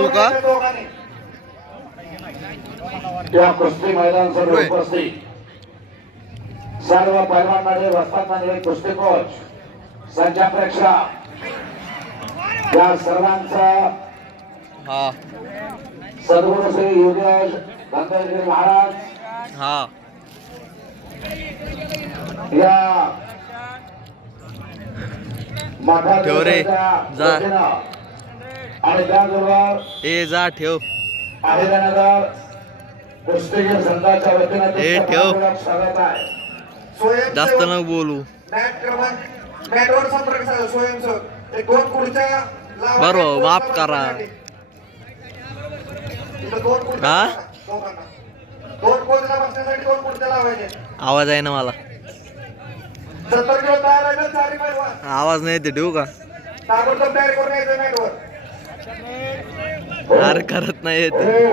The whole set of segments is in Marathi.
तू का या कुस्ती मैदान सर्व होय. उपस्थित सर्व पैलवानमध्ये वस्तादमध्ये कुस्ती कोच संजय प्रेक्षक या सर्वांचा हा सद्गुरू श्री योगेश धनंजयगिरी महाराज हा या मठा ठेव रे. जा. आणि त्याचबरोबर ए जा ठेव कुस्तीगीर संघाच्या वतीनं ए, ठेव. स्वागत आहे जास्त न बोलू मॅट क्रमांक मॅटवर संपर्क साधा स्वयंसेवक एक दोन खुर्च्या लावा. बरं, दोन माफ करा. हा? दोघांना. दोन कोणत्या बसण्यासाठी दोन खुर्च्या लावायचे आवाज आहे ना मला तयार आहे चारी पैलवान आवाज नाही येते ठेवू का ताबडतोब तयारी करून यायचं मॅटवर अरे करत नाही येते. हो.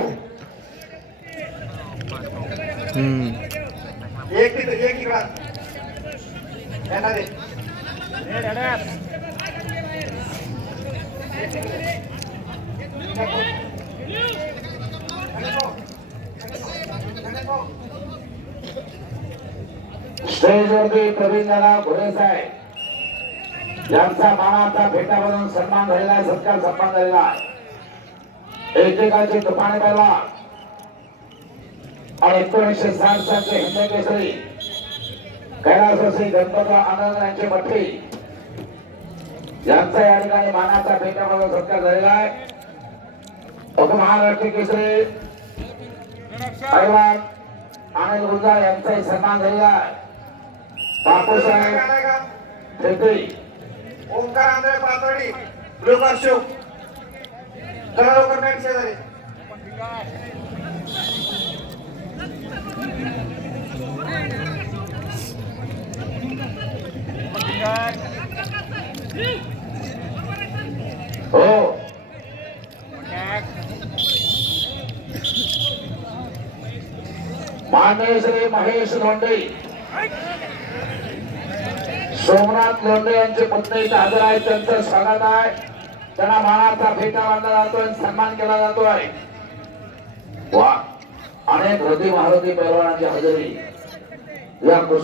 स्टेजवरती प्रवीण दादा घोडे साहेब. यांचा मानाचा फेटा बनवून सन्मान झालेला आहे सत्कार सन्मान झालेला आहे. एकेकाचे तुफाने पहिला आणि एकोणीसशे साठ सालचे हिंद केसरी कैलासवासी गणपतराव आनंद यांचे मठ्ठी यांचा या ठिकाणी मानाचा फेटा बनवून सत्कार झालेला आहे. उपमहाराष्ट्र केसरी पैलवान आनंद गुंजाळ यांचाही सन्मान झालेला आहे. बापूसाहेब आलाय ओंकार आंधळे पातळी लोकार शिव. लवकर शेजारी. हो. मान्य श्री महेश लोंढे सोमनाथ लोंढे यांचे पत्नी इथे हजर आहेत. त्यांचं स्वागत आहे. त्यांना मानाचा फेटा बांधला जातो आणि सन्मान केला जातो आहे वा. अनेक हृदय महारथी पैलवानांची हजेरी. या कृष्ण